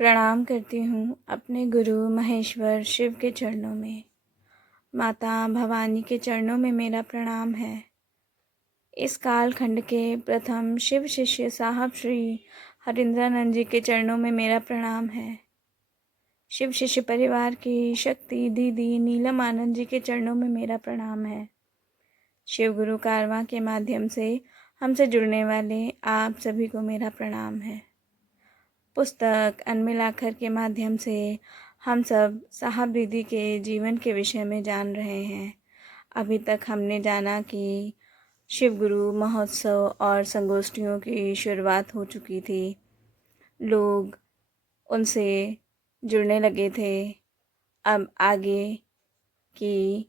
प्रणाम करती हूँ अपने गुरु महेश्वर शिव के चरणों में। माता भवानी के चरणों में मेरा प्रणाम है। इस कालखंड के प्रथम शिव शिष्य साहब श्री हरिंद्रानंद जी के चरणों में मेरा प्रणाम है। शिव शिष्य परिवार की शक्ति दीदी नीलम आनंद जी के चरणों में मेरा प्रणाम है। शिव गुरु कारवां के माध्यम से हमसे जुड़ने वाले आप सभी को मेरा प्रणाम है। पुस्तक अनमिलाखर के माध्यम से हम सब साहब दीदी के जीवन के विषय में जान रहे हैं। अभी तक हमने जाना कि शिव गुरु महोत्सव और संगोष्ठियों की शुरुआत हो चुकी थी। लोग उनसे जुड़ने लगे थे। अब आगे की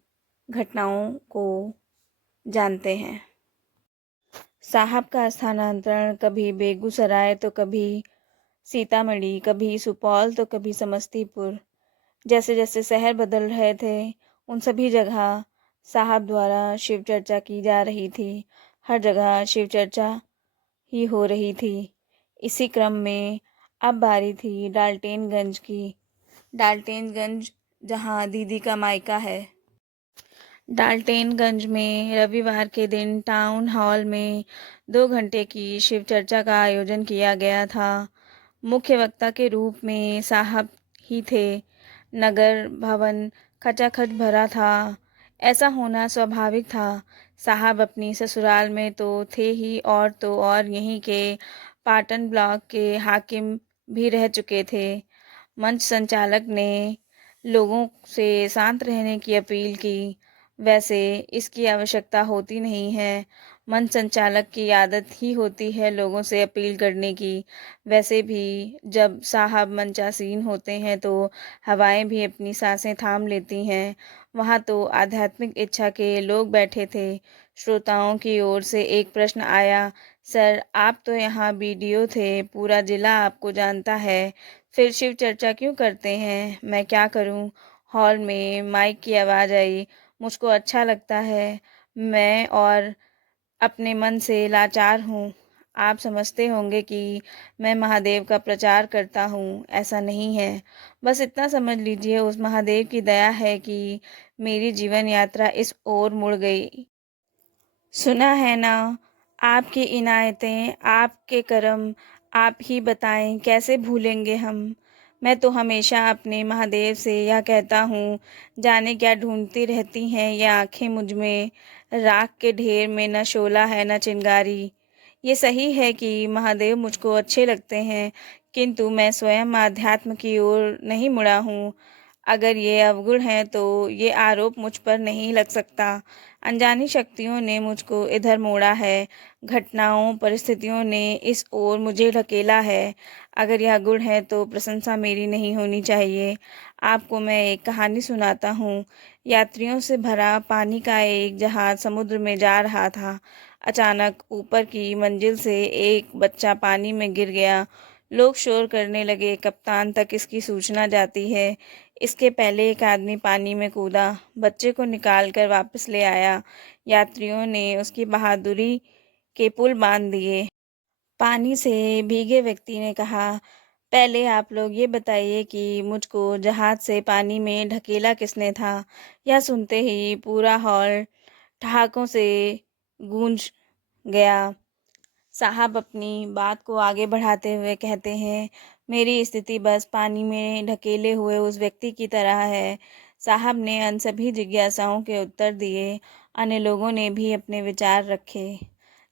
घटनाओं को जानते हैं। साहब का स्थानांतरण कभी बेगूसराय तो कभी सीतामढ़ी, कभी सुपौल तो कभी समस्तीपुर। जैसे जैसे शहर बदल रहे थे उन सभी जगह साहब द्वारा शिव चर्चा की जा रही थी। हर जगह शिव चर्चा ही हो रही थी। इसी क्रम में अब बारी थी डाल्टेनगंज की। डाल्टेनगंज जहां दीदी का मायका है। डाल्टेनगंज में रविवार के दिन टाउन हॉल में 2 घंटे की शिव चर्चा का आयोजन किया गया था। मुख्य वक्ता के रूप में साहब ही थे। नगर भवन खचाखच भरा था। ऐसा होना स्वाभाविक था। साहब अपनी ससुराल में तो थे ही, और तो और यहीं के पाटन ब्लॉक के हाकिम भी रह चुके थे। मंच संचालक ने लोगों से शांत रहने की अपील की। वैसे इसकी आवश्यकता होती नहीं है। मंच संचालक की आदत ही होती है लोगों से अपील करने की। वैसे भी जब साहब मंचासीन होते हैं तो हवाएं भी अपनी सांसें थाम लेती हैं। वहाँ तो आध्यात्मिक इच्छा के लोग बैठे थे। श्रोताओं की ओर से एक प्रश्न आया, सर आप तो यहाँ बीडीओ थे, पूरा जिला आपको जानता है, फिर शिव चर्चा क्यों करते हैं? मैं क्या करूँ? हॉल में माइक की आवाज़ आई। मुझको अच्छा लगता है। मैं और अपने मन से लाचार हूँ। आप समझते होंगे कि मैं महादेव का प्रचार करता हूँ। ऐसा नहीं है। बस इतना समझ लीजिए उस महादेव की दया है कि मेरी जीवन यात्रा इस ओर मुड़ गई। सुना है ना, आपकी इनायतें, आपके करम, आप ही बताएं कैसे भूलेंगे हम। मैं तो हमेशा अपने महादेव से यह कहता हूँ, जाने क्या ढूंढती रहती हैं ये आँखें मुझ में। राख के ढेर में न शोला है न चिंगारी। ये सही है कि महादेव मुझको अच्छे लगते हैं, किंतु मैं स्वयं आध्यात्म की ओर नहीं मुड़ा हूँ। अगर ये अवगुण है तो ये आरोप मुझ पर नहीं लग सकता। अनजानी शक्तियों ने मुझको इधर मोड़ा है। घटनाओं परिस्थितियों ने इस ओर मुझे ढकेला है। अगर यह गुण है तो प्रशंसा मेरी नहीं होनी चाहिए। आपको मैं एक कहानी सुनाता हूँ। यात्रियों से भरा पानी का एक जहाज समुद्र में जा रहा था। अचानक ऊपर की मंजिल से एक बच्चा पानी में गिर गया। लोग शोर करने लगे। कप्तान तक इसकी सूचना जाती है। इसके पहले एक आदमी पानी में कूदा, बच्चे को निकालकर वापस ले आया। यात्रियों ने उसकी बहादुरी के पुल बांध दिए। पानी से भीगे व्यक्ति ने कहा, पहले आप लोग ये बताइए कि मुझको जहाज से पानी में ढकेला किसने था? यह सुनते ही पूरा हॉल ठहाकों से गूंज गया। साहब अपनी बात को आगे बढ़ाते हुए कहते हैं, मेरी स्थिति बस पानी में ढकेले हुए उस व्यक्ति की तरह है। साहब ने उन सभी जिज्ञासाओं के उत्तर दिए। अन्य लोगों ने भी अपने विचार रखे।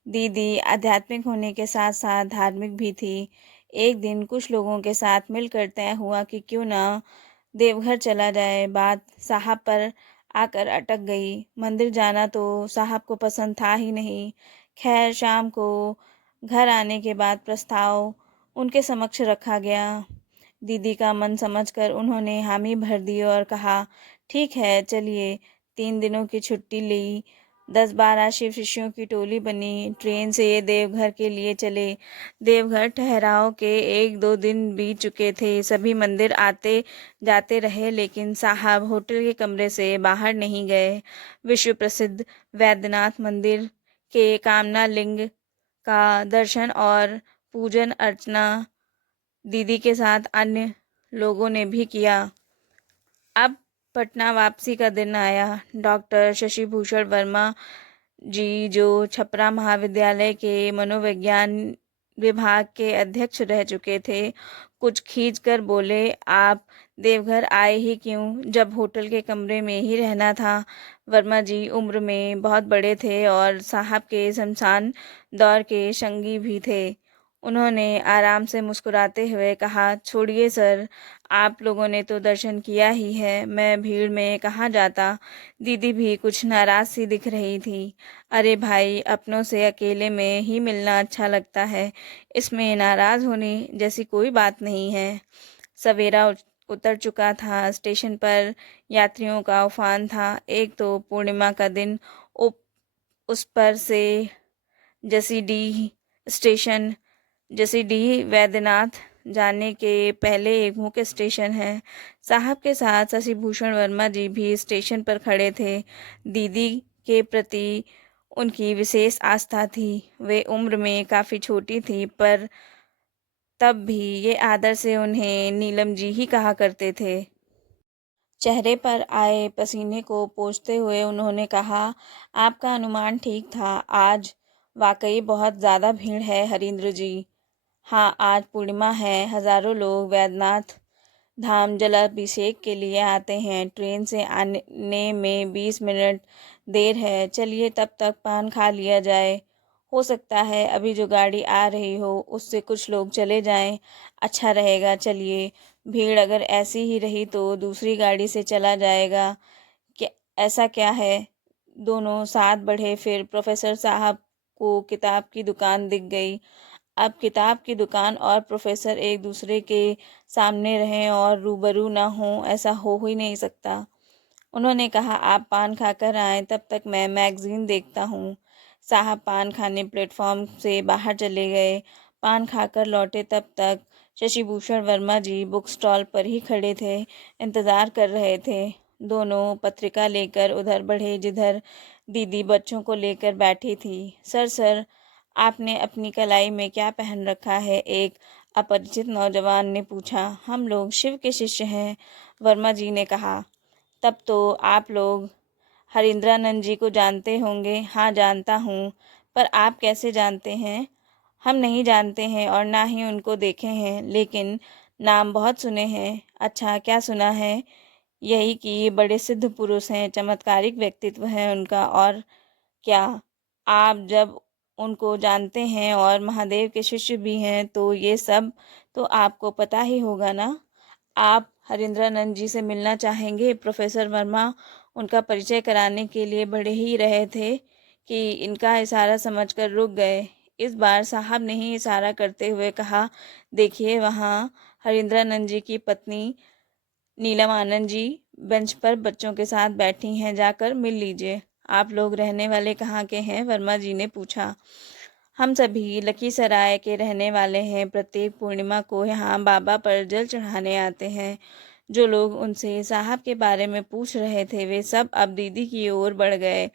दीदी आध्यात्मिक होने के साथ साथ धार्मिक भी थी। एक दिन कुछ लोगों के साथ मिलकर तय हुआ कि क्यों ना देवघर चला जाए। बात साहब पर आकर अटक गई। मंदिर जाना तो साहब को पसंद था ही नहीं। खैर शाम को घर आने के बाद प्रस्ताव उनके समक्ष रखा गया। दीदी का मन समझकर उन्होंने हामी भर दी और कहा, ठीक है चलिए। 3 दिनों की छुट्टी ली। 10-12 शिव शिष्यों की टोली बनी। ट्रेन से ये देवघर के लिए चले। देवघर ठहराव के 1-2 दिन बीत चुके थे। सभी मंदिर आते जाते रहे, लेकिन साहब होटल के कमरे से बाहर नहीं गए। विश्व प्रसिद्ध वैद्यनाथ मंदिर के कामना लिंग का दर्शन और पूजन अर्चना दीदी के साथ अन्य लोगों ने भी किया। अब पटना वापसी का दिन आया। डॉक्टर शशिभूषण वर्मा जी, जो छपरा महाविद्यालय के मनोविज्ञान विभाग के अध्यक्ष रह चुके थे, कुछ खींच कर बोले, आप देवघर आए ही क्यों, जब होटल के कमरे में ही रहना था। वर्मा जी उम्र में बहुत बड़े थे और साहब के शमशान दौर के संगी भी थे। उन्होंने आराम से मुस्कुराते हुए कहा, छोड़िए सर, आप लोगों ने तो दर्शन किया ही है, मैं भीड़ में कहाँ जाता। दीदी भी कुछ नाराज सी दिख रही थी। अरे भाई, अपनों से अकेले में ही मिलना अच्छा लगता है, इसमें नाराज होने जैसी कोई बात नहीं है। सवेरा उतर चुका था। स्टेशन पर यात्रियों का उफान था। एक तो पूर्णिमा का दिन, उस पर से जसीडीह स्टेशन, जसीडीह वैद्यनाथ जाने के पहले एक मुख्य स्टेशन है। साहब के साथ शशिभूषण वर्मा जी भी स्टेशन पर खड़े थे। दीदी के प्रति उनकी विशेष आस्था थी। वे उम्र में काफ़ी छोटी थी, पर तब भी ये आदर से उन्हें नीलम जी ही कहा करते थे। चेहरे पर आए पसीने को पोंछते हुए उन्होंने कहा, आपका अनुमान ठीक था, आज वाकई बहुत ज़्यादा भीड़ है हरींद्र जी। हाँ, आज पूर्णिमा है, हज़ारों लोग वैद्यनाथ धाम जलाभिषेक के लिए आते हैं। ट्रेन से आने में 20 मिनट देर है। चलिए तब तक पान खा लिया जाए। हो सकता है अभी जो गाड़ी आ रही हो उससे कुछ लोग चले जाएं। अच्छा रहेगा, चलिए। भीड़ अगर ऐसी ही रही तो दूसरी गाड़ी से चला जाएगा। क्या ऐसा क्या है? दोनों साथ बढ़े। फिर प्रोफेसर साहब को किताब की दुकान दिख गई। अब किताब की दुकान और प्रोफेसर एक दूसरे के सामने रहें और रूबरू ना हों, ऐसा हो ही नहीं सकता। उन्होंने कहा, आप पान खाकर आएं, तब तक मैं मैगजीन देखता हूँ। साहब पान खाने प्लेटफॉर्म से बाहर चले गए। पान खाकर लौटे तब तक शशिभूषण वर्मा जी बुक स्टॉल पर ही खड़े थे, इंतज़ार कर रहे थे। दोनों पत्रिका लेकर उधर बढ़े जिधर दीदी बच्चों को लेकर बैठी थी। सर सर, आपने अपनी कलाई में क्या पहन रखा है? एक अपरिचित नौजवान ने पूछा। हम लोग शिव के शिष्य हैं, वर्मा जी ने कहा। तब तो आप लोग हरीन्द्रानंद जी को जानते होंगे। हाँ, जानता हूँ। पर आप कैसे जानते हैं? हम नहीं जानते हैं और ना ही उनको देखे हैं, लेकिन नाम बहुत सुने हैं। अच्छा, क्या सुना है? यही कि ये बड़े सिद्ध पुरुष हैं, चमत्कारिक व्यक्तित्व है उनका। और क्या? आप जब उनको जानते हैं और महादेव के शिष्य भी हैं, तो ये सब तो आपको पता ही होगा ना। आप हरीन्द्रानंद जी से मिलना चाहेंगे? प्रोफेसर वर्मा उनका परिचय कराने के लिए बढ़ ही रहे थे कि इनका इशारा समझकर रुक गए। इस बार साहब ने ही इशारा करते हुए कहा, देखिए वहाँ हरीन्द्रानंद जी की पत्नी नीलम आनंद जी बेंच पर बच्चों के साथ बैठी हैं, जाकर मिल लीजिए। आप लोग रहने वाले कहाँ के हैं? वर्मा जी ने पूछा। हम सभी लखीसराय के रहने वाले हैं। प्रत्येक पूर्णिमा को यहाँ बाबा पर जल चढ़ाने आते हैं। जो लोग उनसे साहब के बारे में पूछ रहे थे, वे सब अब दीदी की ओर बढ़ गए।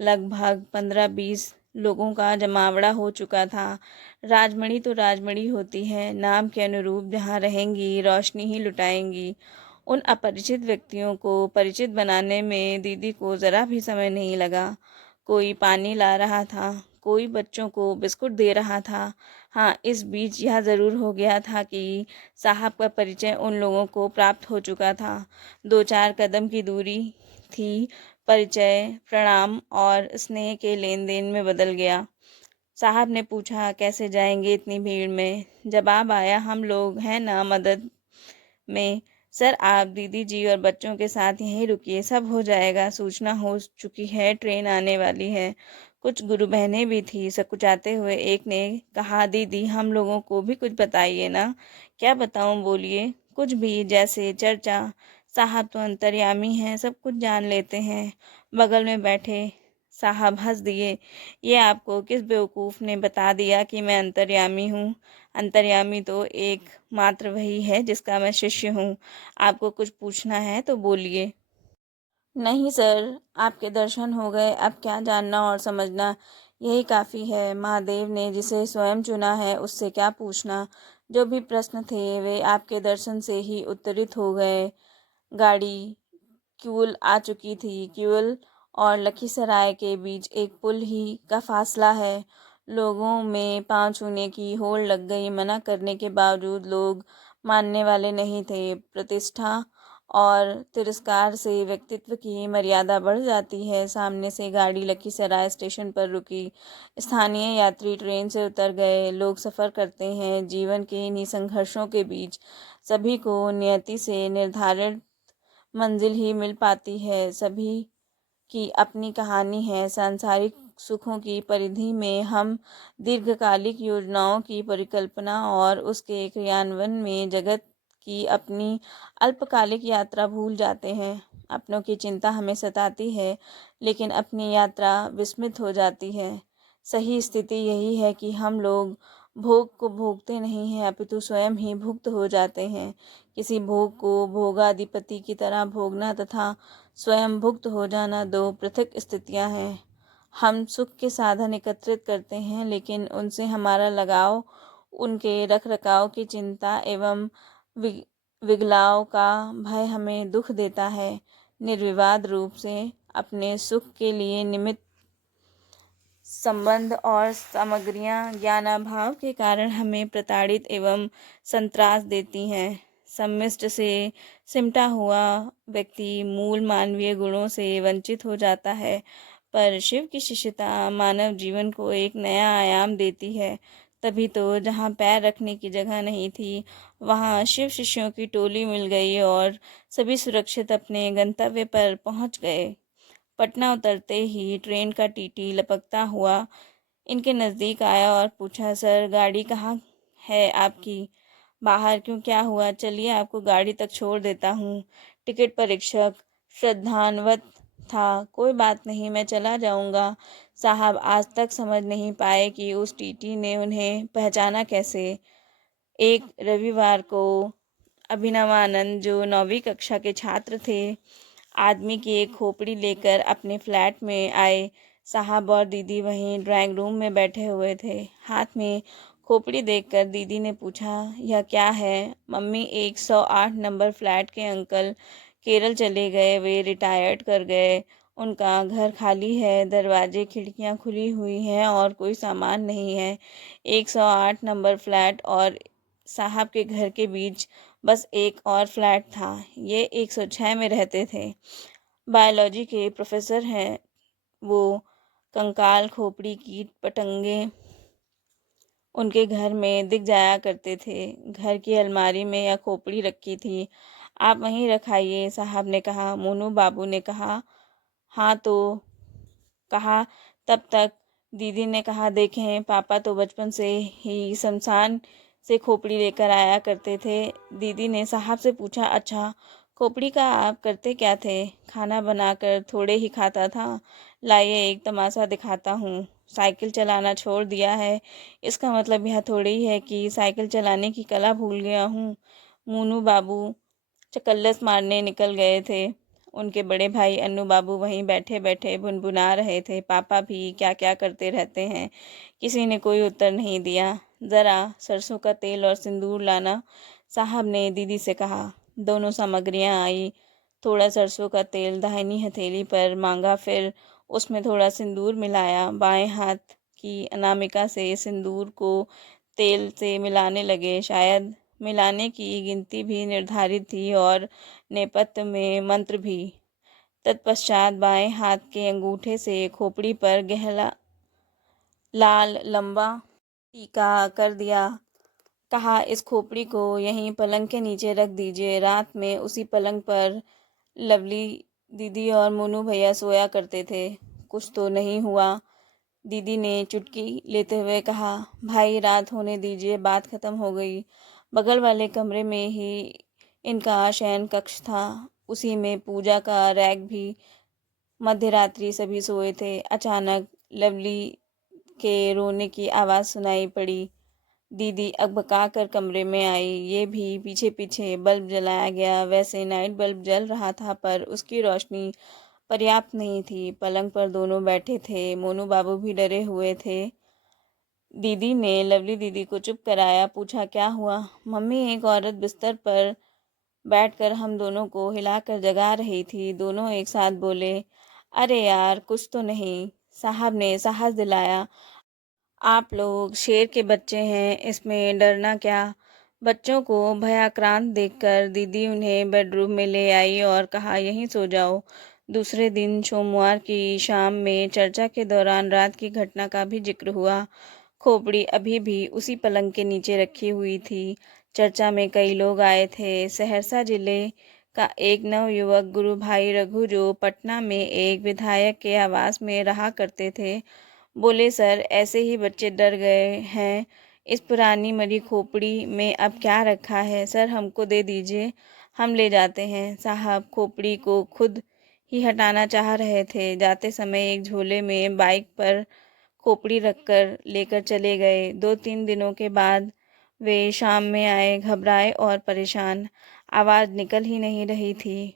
लगभग 15-20 लोगों का जमावड़ा हो चुका था। राजमणि तो राजमणि होती है, नाम के अनुरूप जहाँ रहेंगी रोशनी ही लुटाएंगी। उन अपरिचित व्यक्तियों को परिचित बनाने में दीदी को ज़रा भी समय नहीं लगा। कोई पानी ला रहा था, कोई बच्चों को बिस्कुट दे रहा था। हाँ, इस बीच यह ज़रूर हो गया था कि साहब का परिचय उन लोगों को प्राप्त हो चुका था। 2-4 कदम की दूरी थी। परिचय, प्रणाम और स्नेह के लेन देन में बदल गया। साहब ने पूछा, कैसे जाएंगे इतनी भीड़ में? जवाब आया, हम लोग हैं ना मदद में। सर, आप दीदी जी और बच्चों के साथ यहीं रुकिए, सब हो जाएगा। सूचना हो चुकी है, ट्रेन आने वाली है। कुछ गुरु बहनें भी थी। सकुचाते हुए एक ने कहा, दीदी हम लोगों को भी कुछ बताइए ना। क्या बताऊं, बोलिए। कुछ भी, जैसे चर्चा। साहब तो अंतर्यामी हैं, सब कुछ जान लेते हैं। बगल में बैठे साहब हंस दिए। ये आपको किस बेवकूफ़ ने बता दिया कि मैं अंतर्यामी हूँ? अंतर्यामी तो एक मात्र वही है जिसका मैं शिष्य हूँ। आपको कुछ पूछना है तो बोलिए। नहीं सर, आपके दर्शन हो गए, अब क्या जानना और समझना, यही काफ़ी है। महादेव ने जिसे स्वयं चुना है उससे क्या पूछना। जो भी प्रश्न थे वे आपके दर्शन से ही उत्तरित हो गए। गाड़ी क्यूल आ चुकी थी। क्यूल और लखीसराय के बीच एक पुल ही का फासला है। लोगों में पाँव छूने की होड़ लग गई। मना करने के बावजूद लोग मानने वाले नहीं थे। प्रतिष्ठा और तिरस्कार से व्यक्तित्व की मर्यादा बढ़ जाती है। सामने से गाड़ी लखीसराय स्टेशन पर रुकी। स्थानीय यात्री ट्रेन से उतर गए। लोग सफ़र करते हैं जीवन के इन्हीं संघर्षों के बीच। सभी को नियति से निर्धारित मंजिल ही मिल पाती है। सभी की अपनी कहानी है। सांसारिक सुखों की परिधि में हम दीर्घकालिक योजनाओं की परिकल्पना और उसके क्रियान्वयन में जगत की अपनी अल्पकालिक यात्रा भूल जाते हैं। अपनों की चिंता हमें सताती है, लेकिन अपनी यात्रा विस्मित हो जाती है। सही स्थिति यही है कि हम लोग भोग को भोगते नहीं हैं, अपितु स्वयं ही भुक्त हो जाते हैं। किसी भोग को भोगाधिपति की तरह भोगना तथा स्वयं भुक्त हो जाना दो पृथक स्थितियां हैं। हम सुख के साधन एकत्रित करते हैं, लेकिन उनसे हमारा लगाव, उनके रखरखाव की चिंता एवं विगलाव का भय हमें दुख देता है। निर्विवाद रूप से अपने सुख के लिए निमित्त संबंध और सामग्रियां ज्ञानाभाव के कारण हमें प्रताड़ित एवं संत्रास देती हैं। सम्मिष्ट से सिमटा हुआ व्यक्ति मूल मानवीय गुणों से वंचित हो जाता है, पर शिव की शिष्यता मानव जीवन को एक नया आयाम देती है। तभी तो जहाँ पैर रखने की जगह नहीं थी, वहाँ शिव शिष्यों की टोली मिल गई और सभी सुरक्षित अपने गंतव्य पर पहुँच गए। पटना उतरते ही ट्रेन का टीटी लपकता हुआ इनके नज़दीक आया और पूछा, सर गाड़ी कहाँ है आपकी? बाहर क्यों, क्या हुआ? चलिए आपको गाड़ी तक छोड़ देता हूँ। टिकट परीक्षक श्रद्धान्वित था। कोई बात नहीं, मैं चला जाऊँगा। साहब आज तक समझ नहीं पाए कि उस टीटी ने उन्हें पहचाना कैसे। एक रविवार को अभिनवानंद, जो 9वीं कक्षा के छात्र थे, आदमी की एक खोपड़ी लेकर अपने फ्लैट में आए। साहब और दीदी वहीं ड्राइंग रूम में बैठे हुए थे। हाथ में खोपड़ी देखकर दीदी ने पूछा, यह क्या है? मम्मी, 108 नंबर फ्लैट के अंकल केरल चले गए। वे रिटायर्ड कर गए। उनका घर खाली है, दरवाजे खिड़कियां खुली हुई हैं और कोई सामान नहीं है। 108 नंबर फ्लैट और साहब के घर के बीच बस एक और फ्लैट था। ये 106 में रहते थे। बायोलॉजी के प्रोफेसर हैं वो। कंकाल, खोपड़ी, कीट पतंगे उनके घर में दिख जाया करते थे। घर की अलमारी में यह खोपड़ी रखी थी। आप वहीं रखाइए, साहब ने कहा। मोनू बाबू ने कहा, हाँ तो कहा। तब तक दीदी ने कहा, देखें पापा तो बचपन से ही शमशान से खोपड़ी लेकर आया करते थे। दीदी ने साहब से पूछा, अच्छा खोपड़ी का आप करते क्या थे? खाना बनाकर थोड़े ही खाता था। लाइए एक तमाशा दिखाता हूँ। साइकिल चलाना छोड़ दिया है। इसका मतलब यह थोड़ी ही है कि साइकिल चलाने की कला भूल गया हूँ। मोनू बाबू चकल्लस मारने निकल गए थे। उनके बड़े भाई अन्नू बाबू वहीं बैठे बैठे भुनभुना रहे थे, पापा भी क्या क्या करते रहते हैं। किसी ने कोई उत्तर नहीं दिया। ज़रा सरसों का तेल और सिंदूर लाना, साहब ने दीदी से कहा। दोनों सामग्रियां आई। थोड़ा सरसों का तेल दाहिनी हथेली पर मांगा, फिर उसमें थोड़ा सिंदूर मिलाया। बाएं हाथ की अनामिका से सिंदूर को तेल से मिलाने लगे। शायद मिलाने की गिनती भी निर्धारित थी और नेपथ्य में मंत्र भी। तत्पश्चात बाएं हाथ के अंगूठे से खोपड़ी पर गहरा लाल लंबा टीका कर दिया। कहा, इस खोपड़ी को यहीं पलंग के नीचे रख दीजिए। रात में उसी पलंग पर लवली दीदी और मोनू भैया सोया करते थे। कुछ तो नहीं हुआ। दीदी ने चुटकी लेते हुए कहा, भाई रात होने दीजिए, बात खत्म हो गई। बगल वाले कमरे में ही इनका शयन कक्ष था। उसी में पूजा का रैक भी। मध्यरात्रि सभी सोए थे। अचानक लवली के रोने की आवाज़ सुनाई पड़ी। दीदी अकबका कर कमरे में आई। ये भी पीछे पीछे बल्ब जलाया गया। वैसे नाइट बल्ब जल रहा था, पर उसकी रोशनी पर्याप्त नहीं थी। पलंग पर दोनों बैठे थे। मोनू बाबू भी डरे हुए थे। दीदी ने लवली दीदी को चुप कराया। पूछा, क्या हुआ? मम्मी, एक औरत बिस्तर पर बैठकर हम दोनों को हिलाकर जगा रही थी। दोनों एक साथ बोले, अरे यार, कुछ तो नहीं। साहब ने साहस दिलाया। आप लोग शेर के बच्चे हैं, इसमें डरना क्या? बच्चों को भयाक्रांत देखकर दीदी उन्हें बेडरूम में ले आई और कहा, यहीं सो जाओ। दूसरे दिन सोमवार की शाम में चर्चा के दौरान रात की घटना का भी जिक्र हुआ। खोपड़ी अभी भी उसी पलंग के नीचे रखी हुई थी। चर्चा में कई लोग आए थे। सहरसा जिले का एक नवयुवक गुरु भाई रघु, जो पटना में एक विधायक के आवास में रहा करते थे, बोले, सर, ऐसे ही बच्चे डर गए हैं। इस पुरानी मरी खोपड़ी में अब क्या रखा है? सर, हमको दे दीजिए, हम ले जाते हैं। साहब खोपड़ी को खुद ही हटाना चाह रहे थे। जाते समय एक झोले में बाइक पर खोपड़ी रखकर लेकर चले गए। 2-3 दिनों के बाद वे शाम में आए, घबराए और परेशान। आवाज़ निकल ही नहीं रही थी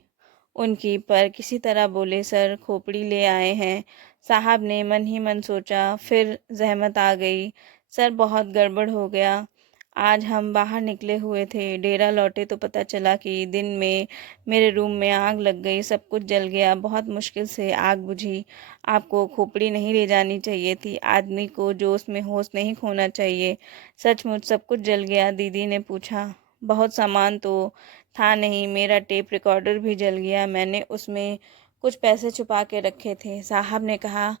उनकी, पर किसी तरह बोले, सर, खोपड़ी ले आए हैं। साहब ने मन ही मन सोचा, फिर जहमत आ गई। सर, बहुत गड़बड़ हो गया। आज हम बाहर निकले हुए थे, डेरा लौटे तो पता चला कि दिन में मेरे रूम में आग लग गई, सब कुछ जल गया। बहुत मुश्किल से आग बुझी। आपको खोपड़ी नहीं ले जानी चाहिए थी। आदमी को जोश में होश नहीं खोना चाहिए। सचमुच सब कुछ जल गया? दीदी ने पूछा। बहुत सामान तो था नहीं, मेरा टेप रिकॉर्डर भी जल गया। मैंने उसमें कुछ पैसे छुपा के रखे थे। साहब ने कहा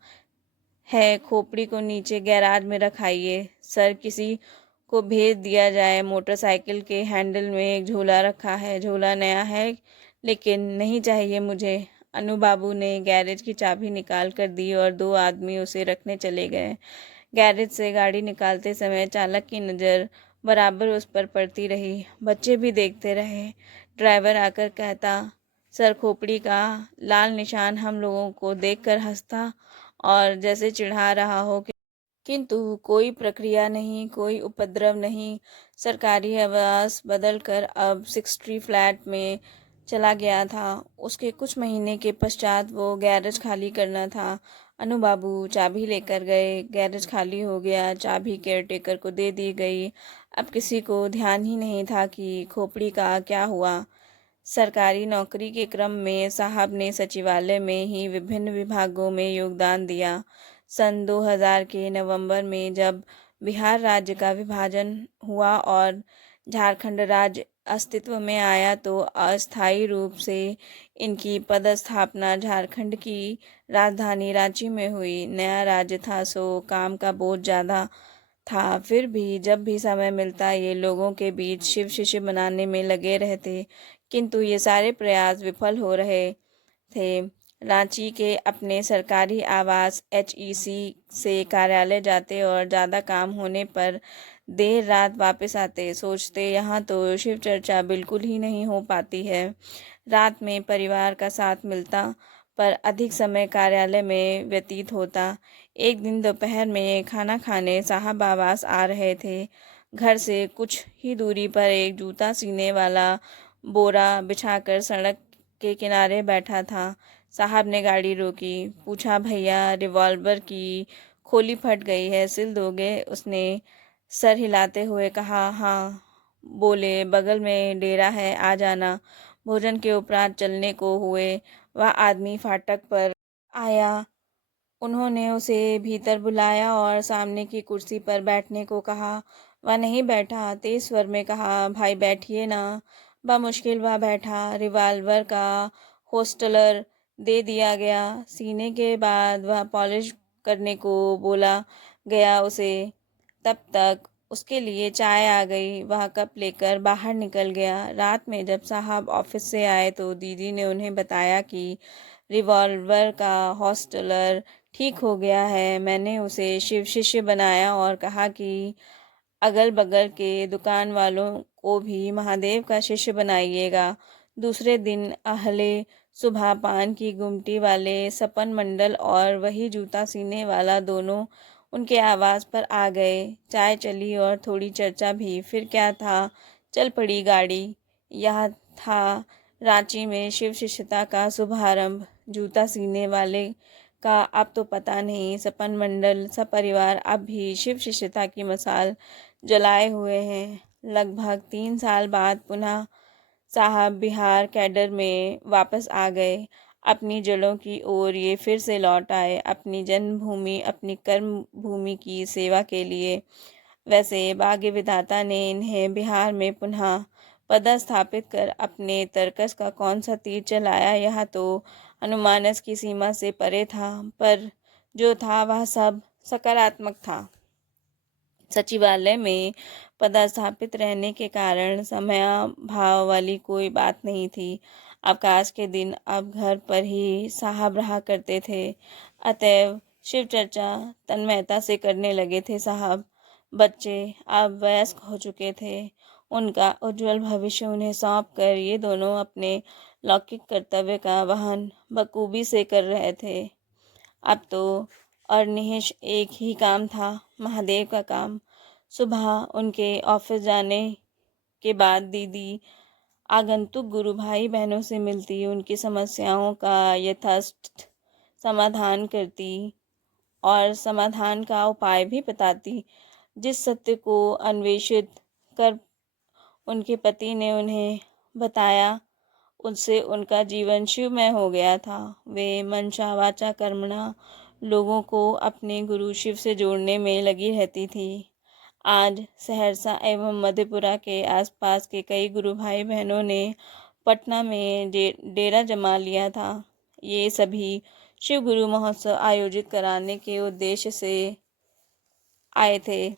है, खोपड़ी को नीचे गैराज में रखाइए। सर, किसी को भेज दिया जाए। मोटरसाइकिल के हैंडल में एक झोला रखा है। झोला नया है, लेकिन नहीं चाहिए मुझे। अनु बाबू ने गैरेज की चाबी निकाल कर दी और 2 आदमी उसे रखने चले गए। गैरेज से गाड़ी निकालते समय चालक की नज़र बराबर उस पर पड़ती रही। बच्चे भी देखते रहे। ड्राइवर आकर कहता, सर, खोपड़ी का लाल निशान हम लोगों को देखकर हंसता और जैसे चिढ़ा रहा हो, किंतु कोई प्रक्रिया नहीं, कोई उपद्रव नहीं। सरकारी आवास बदलकर अब 60 फ्लैट में चला गया था। उसके कुछ महीने के पश्चात वो गैरेज खाली करना था। अनु बाबू चाबी लेकर गए। गैरेज खाली हो गया। चाबी केयरटेकर को दे दी गई। अब किसी को ध्यान ही नहीं था कि खोपड़ी का क्या हुआ। सरकारी नौकरी के क्रम में साहब ने सचिवालय में ही विभिन्न विभागों में योगदान दिया। सन 2000 के नवंबर में जब बिहार राज्य का विभाजन हुआ और झारखंड राज्य अस्तित्व में आया, तो अस्थायी रूप से इनकी पदस्थापना झारखंड की राजधानी रांची में हुई। नया राज्य था, सो काम का बोझ ज़्यादा था। फिर भी जब भी समय मिलता, ये लोगों के बीच शिव शिष्य बनाने में लगे रहते, किंतु ये सारे प्रयास विफल हो रहे थे। रांची के अपने सरकारी आवास HEC से कार्यालय जाते और ज़्यादा काम होने पर देर रात वापस आते। सोचते, यहाँ तो शिव चर्चा बिल्कुल ही नहीं हो पाती है। रात में परिवार का साथ मिलता, पर अधिक समय कार्यालय में व्यतीत होता। एक दिन दोपहर में खाना खाने साहब आवास आ रहे थे। घर से कुछ ही दूरी पर एक जूता सीने वाला बोरा बिछाकर सड़क के किनारे बैठा था। साहब ने गाड़ी रोकी। पूछा, भैया, रिवॉल्वर की खोली फट गई है, सिल दोगे? उसने सर हिलाते हुए कहा, हाँ। बोले, बगल में डेरा है, आ जाना। भोजन के उपरांत चलने को हुए। वह आदमी फाटक पर आया। उन्होंने उसे भीतर बुलाया और सामने की कुर्सी पर बैठने को कहा। वह नहीं बैठा। तेज स्वर में कहा, भाई बैठिए ना। बमुश्किल वह बैठा। रिवॉल्वर का होल्स्टर दे दिया गया। सीने के बाद वह पॉलिश करने को बोला गया उसे। तब तक उसके लिए चाय आ गई। वह कप लेकर बाहर निकल गया। रात में जब साहब ऑफिस से आए तो दीदी ने उन्हें बताया कि रिवॉल्वर का होल्स्टर ठीक हो गया है। मैंने उसे शिव शिष्य बनाया और कहा कि अगल बगल के दुकान वालों को भी महादेव का शिष्य बनाइएगा। दूसरे दिन अहले सुबह पान की गुमटी वाले सपन मंडल और वही जूता सीने वाला दोनों उनके आवाज़ पर आ गए। चाय चली और थोड़ी चर्चा भी। फिर क्या था, चल पड़ी गाड़ी। यह था रांची में शिव शिष्यता का शुभारंभ। जूता सीने वाले का अब तो पता नहीं। सपन मंडल सपरिवार अब भी शिव शिष्यता की मसाल जलाए हुए हैं। लगभग 3 साल बाद पुनः साहब बिहार कैडर में वापस आ गए। अपनी जड़ों की ओर ये फिर से लौट आए, अपनी जन्मभूमि, अपनी कर्म भूमि की सेवा के लिए। वैसे भाग्य विधाता ने इन्हें बिहार में पुनः पदस्थापित कर अपने तर्कस का कौन सा तीर चलाया, यह तो अनुमानस की सीमा से परे था, पर जो था वह सब सकारात्मक था। सचिवालय में पदस्थापित रहने के कारण समयाभाव वाली कोई बात नहीं थी। अवकाश के दिन अब घर पर ही साहब रहा करते थे, अतएव शिव चर्चा तन्मयता से करने लगे थे साहब। बच्चे अब वयस्क हो चुके थे। उनका उज्जवल भविष्य उन्हें सौंप कर ये दोनों अपने लौकिक कर्तव्य का वहन बखूबी से कर रहे थे। अब तो और निहिष एक ही काम था, महादेव का काम। सुबह उनके ऑफिस जाने के बाद दीदी आगंतुक गुरु भाई बहनों से मिलती, उनकी समस्याओं का यथास्थ समाधान करती और समाधान का उपाय भी बताती। जिस सत्य को अन्वेषित कर उनके पति ने उन्हें बताया, उससे उनका जीवन शिवमय हो गया था। वे मनसा वाचा कर्मणा लोगों को अपने गुरु शिव से जोड़ने में लगी रहती थी। आज सहरसा एवं मधेपुरा के आसपास के कई गुरु भाई बहनों ने पटना में डेरा जमा लिया था। ये सभी शिव गुरु महोत्सव आयोजित कराने के उद्देश्य से आए थे।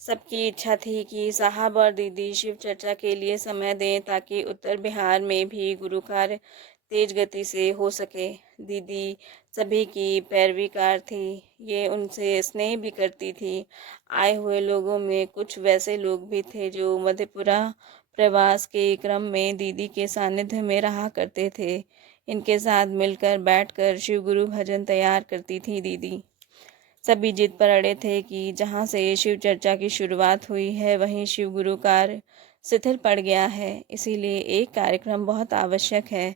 सबकी इच्छा थी कि साहब और दीदी शिव चर्चा के लिए समय दें, ताकि उत्तर बिहार में भी गुरु कार्य तेज गति से हो सके। दीदी सभी की पैरवीकार थी, ये उनसे स्नेह भी करती थी। आए हुए लोगों में कुछ वैसे लोग भी थे जो मधेपुरा प्रवास के क्रम में दीदी के सानिध्य में रहा करते थे। इनके साथ मिलकर बैठकर शिव गुरु भजन तैयार करती थी दीदी। सभी जिद पर अड़े थे कि जहाँ से शिव चर्चा की शुरुआत हुई है वहीं शिव गुरु कार्य शिथिल पड़ गया है, इसीलिए एक कार्यक्रम बहुत आवश्यक है।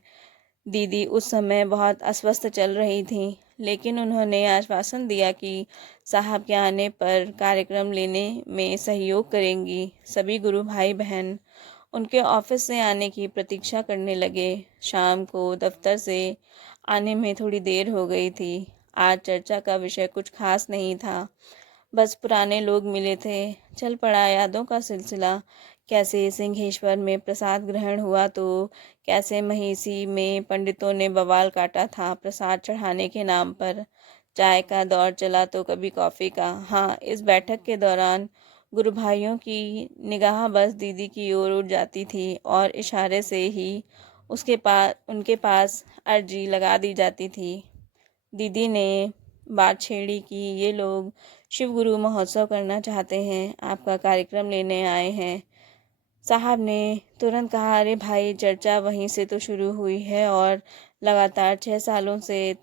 दीदी उस समय बहुत अस्वस्थ चल रही थीं, लेकिन उन्होंने आश्वासन दिया कि साहब के आने पर कार्यक्रम लेने में सहयोग करेंगी। सभी गुरु भाई बहन उनके ऑफिस से आने की प्रतीक्षा करने लगे। शाम को दफ्तर से आने में थोड़ी देर हो गई थी। आज चर्चा का विषय कुछ खास नहीं था, बस पुराने लोग मिले थे। चल पड़ा यादों का सिलसिला। कैसे सिंहेश्वर में प्रसाद ग्रहण हुआ, तो कैसे महिषी में पंडितों ने बवाल काटा था प्रसाद चढ़ाने के नाम पर। चाय का दौर चला तो कभी कॉफ़ी का। हाँ, इस बैठक के दौरान गुरु भाइयों की निगाह बस दीदी की ओर उठ जाती थी और इशारे से ही उनके पास अर्जी लगा दी जाती थी। दीदी ने बात छेड़ी कि ये लोग शिव गुरु महोत्सव करना चाहते हैं, आपका कार्यक्रम लेने आए हैं। साहब ने तुरंत कहा, अरे भाई, चर्चा वहीं से तो शुरू हुई है और लगातार 6 सालों से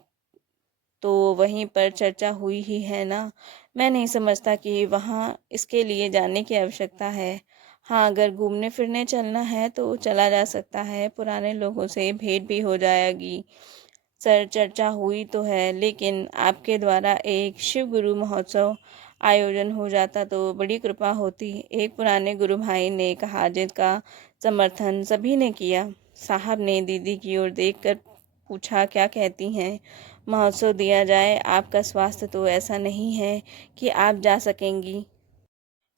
तो वहीं पर चर्चा हुई ही है ना। मैं नहीं समझता कि वहाँ इसके लिए जाने की आवश्यकता है। हाँ, अगर घूमने फिरने चलना है तो चला जा सकता है, पुराने लोगों से भेंट भी हो जाएगी। सर, चर्चा हुई तो है, लेकिन आपके द्वारा एक शिव गुरु महोत्सव आयोजन हो जाता तो बड़ी कृपा होती, एक पुराने गुरु भाई ने कहा, जिनका समर्थन सभी ने किया। साहब ने दीदी की ओर देखकर पूछा, क्या कहती हैं? महोत्सव दिया जाए? आपका स्वास्थ्य तो ऐसा नहीं है कि आप जा सकेंगी।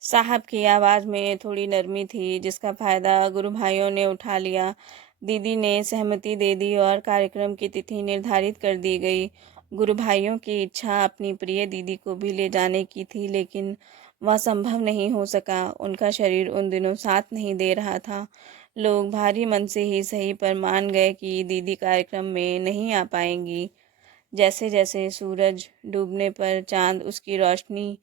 साहब की आवाज़ में थोड़ी नरमी थी, जिसका फायदा गुरु भाइयों ने उठा लिया। दीदी ने सहमति दे दी और कार्यक्रम की तिथि निर्धारित कर दी गई। गुरु भाइयों की इच्छा अपनी प्रिय दीदी को भी ले जाने की थी, लेकिन वह संभव नहीं हो सका। उनका शरीर उन दिनों साथ नहीं दे रहा था। लोग भारी मन से ही सही पर मान गए कि दीदी कार्यक्रम में नहीं आ पाएंगी। जैसे जैसे सूरज डूबने पर चांद उसकी रोशनी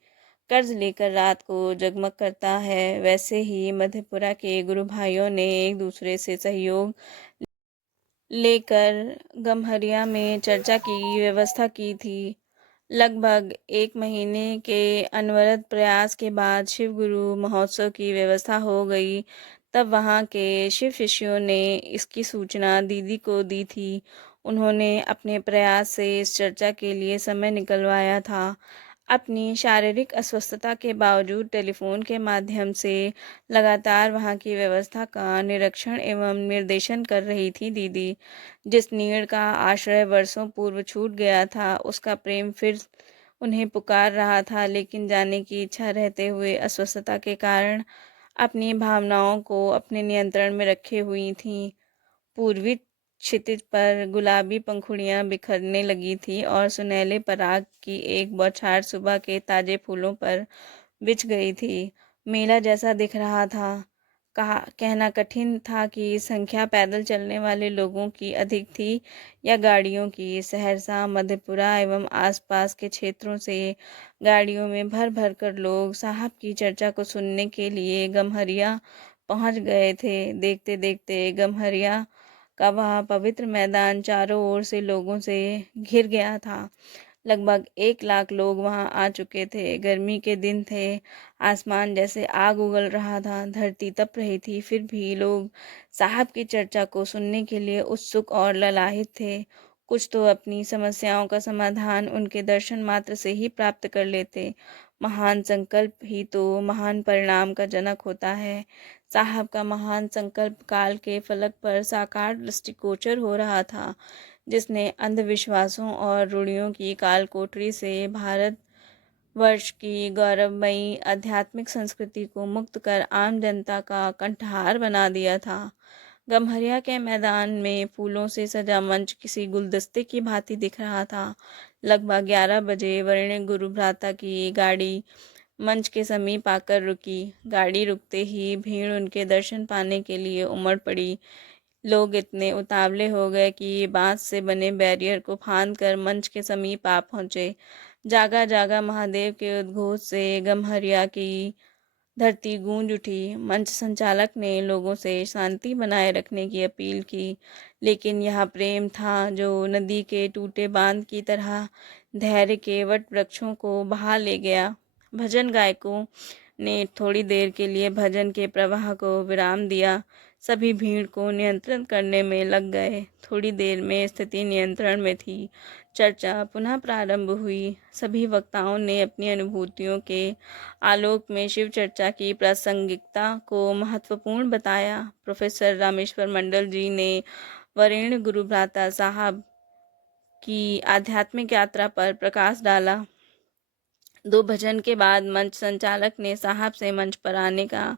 कर्ज लेकर रात को जगमग करता है, वैसे ही मधेपुरा के गुरु भाइयों ने एक दूसरे से सहयोग लेकर गम्हरिया में चर्चा की व्यवस्था की थी। लगभग 1 महीने के अनवरत प्रयास के बाद शिव गुरु महोत्सव की व्यवस्था हो गई। तब वहाँ के शिव शिष्यों ने इसकी सूचना दीदी को दी थी। उन्होंने अपने प्रयास से इस चर्चा के लिए समय निकलवाया था। अपनी शारीरिक अस्वस्थता के बावजूद टेलीफोन के माध्यम से लगातार वहाँ की व्यवस्था का निरीक्षण एवं निर्देशन कर रही थी दीदी। जिस नीड़ का आश्रय वर्षों पूर्व छूट गया था, उसका प्रेम फिर उन्हें पुकार रहा था, लेकिन जाने की इच्छा रहते हुए अस्वस्थता के कारण अपनी भावनाओं को अपने नियंत्रण में रखे हुई थीं। पूर्वी क्षितिज पर गुलाबी पंखुड़ियां बिखरने लगी थी और सुनहले पराग की एक बौछार सुबह के ताजे फूलों पर बिछ गई थी। मेला जैसा दिख रहा था। कहा कहना कठिन था कि संख्या पैदल चलने वाले लोगों की अधिक थी या गाड़ियों की। सहरसा, मधेपुरा एवं आसपास के क्षेत्रों से गाड़ियों में भर भर कर लोग साहब की चर्चा को सुनने के लिए गम्हरिया पहुंच गए थे। देखते देखते गम्हरिया का वह पवित्र मैदान चारों ओर से लोगों से घिर गया था। लगभग 1 लाख लोग वहां आ चुके थे। गर्मी के दिन थे, आसमान जैसे आग उगल रहा था, धरती तप रही थी, फिर भी लोग साहब की चर्चा को सुनने के लिए उत्सुक और ललाहित थे। कुछ तो अपनी समस्याओं का समाधान उनके दर्शन मात्र से ही प्राप्त कर लेते। महान संकल्प ही तो महान परिणाम का जनक होता है। साहब का महान संकल्प काल के फलक पर साकार दृष्टिगोचर हो रहा था, जिसने अंधविश्वासों और रूढ़ियों की काल कोठरी से भारत वर्ष की गौरवमयी आध्यात्मिक संस्कृति को मुक्त कर आम जनता का कंठहार बना दिया था। गम्हरिया के मैदान में फूलों से सजा मंच किसी गुलदस्ते की भांति दिख रहा था। लगभग 11 बजे वरीण गुरु भ्राता की गाड़ी मंच के समीप आकर रुकी। गाड़ी रुकते ही भीड़ उनके दर्शन पाने के लिए उमड़ पड़ी। लोग इतने उतावले हो गए कि बांस से बने बैरियर को फांदकर मंच के समीप आ पहुंचे। जागा जागा महादेव के उद्घोष से गम्हरिया की धरती गूंज उठी। मंच संचालक ने लोगों से शांति बनाए रखने की अपील की, लेकिन यह प्रेम था जो नदी के टूटे बांध की तरह धैर्य के वट वृक्षों को बहा ले गया। भजन गायकों ने थोड़ी देर के लिए भजन के प्रवाह को विराम दिया। सभी भीड़ को नियंत्रित करने में लग गए। थोड़ी देर में स्थिति नियंत्रण में थी। चर्चा पुनः प्रारंभ हुई। सभी वक्ताओं ने अपनी अनुभूतियों के आलोक में शिव चर्चा की प्रासंगिकता को महत्वपूर्ण बताया। प्रोफेसर रामेश्वर मंडल जी ने वरेण्य गुरु भ्राता साहब की आध्यात्मिक यात्रा पर प्रकाश डाला। 2 भजन के बाद मंच संचालक ने साहब से मंच पर आने का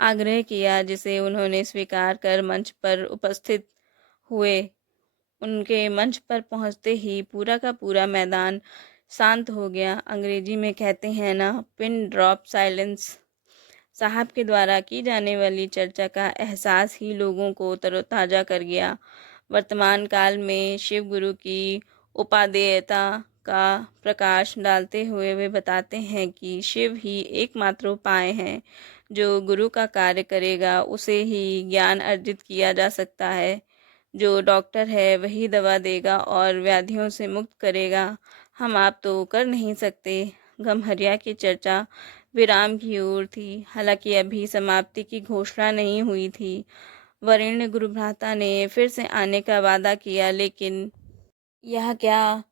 आग्रह किया, जिसे उन्होंने स्वीकार कर मंच पर उपस्थित हुए। उनके मंच पर पहुंचते ही पूरा का पूरा मैदान शांत हो गया। अंग्रेजी में कहते हैं ना, पिन ड्रॉप साइलेंस। साहब के द्वारा की जाने वाली चर्चा का एहसास ही लोगों को तरोताजा कर गया। वर्तमान काल में शिव गुरु की उपादेयता का प्रकाश डालते हुए वे बताते हैं कि शिव ही एकमात्र उपाय है जो गुरु का कार्य करेगा। उसे ही ज्ञान अर्जित किया जा सकता है। जो डॉक्टर है वही दवा देगा और व्याधियों से मुक्त करेगा। हम आप तो कर नहीं सकते। गम्हरिया की चर्चा विराम की ओर थी। हालांकि अभी समाप्ति की घोषणा नहीं हुई थी। वरेण्य गुरु भ्राता ने फिर से आने का वादा किया, लेकिन यह क्या,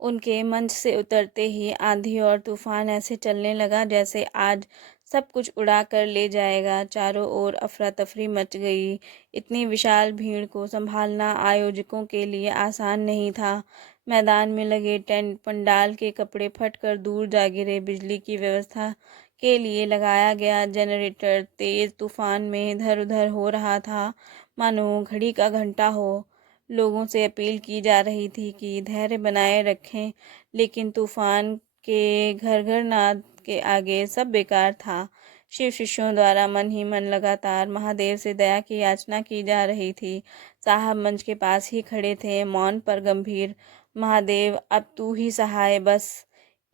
उनके मंच से उतरते ही आंधी और तूफान ऐसे चलने लगा जैसे आज सब कुछ उड़ा कर ले जाएगा। चारों ओर अफरा तफरी मच गई। इतनी विशाल भीड़ को संभालना आयोजकों के लिए आसान नहीं था। मैदान में लगे टेंट, पंडाल के कपड़े फटकर दूर जा गिरे। बिजली की व्यवस्था के लिए लगाया गया जनरेटर तेज तूफान में इधर उधर हो रहा था, मानो घड़ी का घंटा हो। लोगों से अपील की जा रही थी कि धैर्य बनाए रखें, लेकिन तूफान के घर घर नाद के आगे सब बेकार था। शिव शिष्यों द्वारा मन ही मन लगातार महादेव से दया की याचना की जा रही थी। साहब मंच के पास ही खड़े थे, मौन पर गंभीर। महादेव, अब तू ही सहाय बस,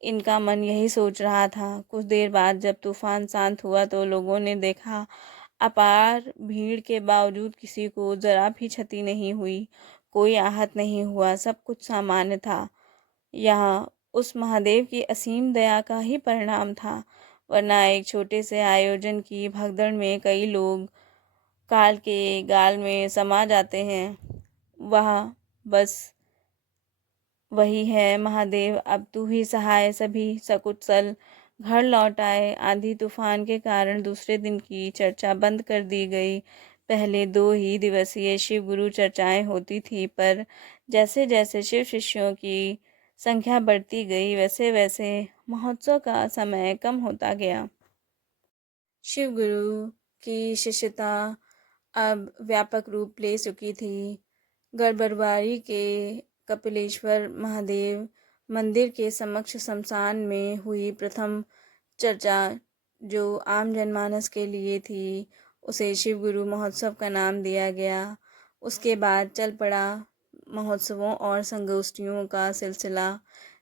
इनका मन यही सोच रहा था। कुछ देर बाद जब तूफान शांत हुआ तो लोगों ने देखा, अपार भीड़ के बावजूद किसी को जरा भी क्षति नहीं हुई। कोई आहत नहीं हुआ। सब कुछ सामान्य था। यह उस महादेव की असीम दया का ही परिणाम था, वरना एक छोटे से आयोजन की भगदड़ में कई लोग काल के गाल में समा जाते हैं। वह बस वही है महादेव, अब तू ही सहाय। सभी सकुशल घर लौट आए। आंधी तूफान के कारण दूसरे दिन की चर्चा बंद कर दी गई। पहले 2 ही दिवसीय शिव गुरु चर्चाएं होती थी, पर जैसे जैसे शिव शिष्यों की संख्या बढ़ती गई, वैसे वैसे महोत्सव का समय कम होता गया। शिव गुरु की शिष्यता अब व्यापक रूप ले चुकी थी। गढ़बरुआरी के कपिलेश्वर महादेव मंदिर के समक्ष शमशान में हुई प्रथम चर्चा, जो आम जनमानस के लिए थी, उसे शिव गुरु महोत्सव का नाम दिया गया। उसके बाद चल पड़ा महोत्सवों और संगोष्ठियों का सिलसिला।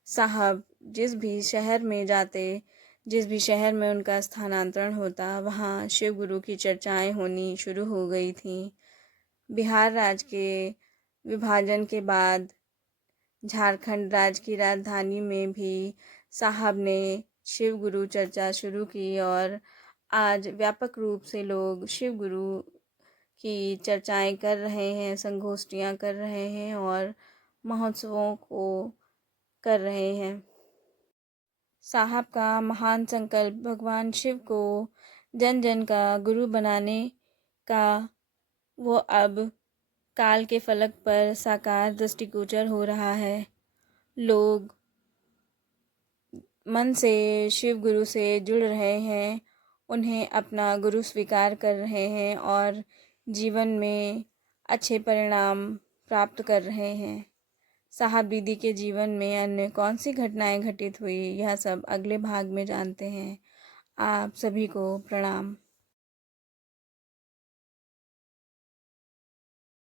साहब जिस भी शहर में जाते, जिस भी शहर में उनका स्थानांतरण होता, वहाँ शिव गुरु की चर्चाएं होनी शुरू हो गई थीं। बिहार राज्य के विभाजन के बाद झारखंड राज्य की राजधानी में भी साहब ने शिव गुरु चर्चा शुरू की और आज व्यापक रूप से लोग शिव गुरु की चर्चाएं कर रहे हैं, संगोष्ठियां कर रहे हैं और महोत्सवों को कर रहे हैं। साहब का महान संकल्प भगवान शिव को जन जन का गुरु बनाने का, वो अब काल के फलक पर साकार दृष्टिगोचर हो रहा है। लोग मन से शिव गुरु से जुड़ रहे हैं, उन्हें अपना गुरु स्वीकार कर रहे हैं और जीवन में अच्छे परिणाम प्राप्त कर रहे हैं। साहब दीदी के जीवन में अन्य कौन सी घटनाएं घटित हुई, यह सब अगले भाग में जानते हैं। आप सभी को प्रणाम।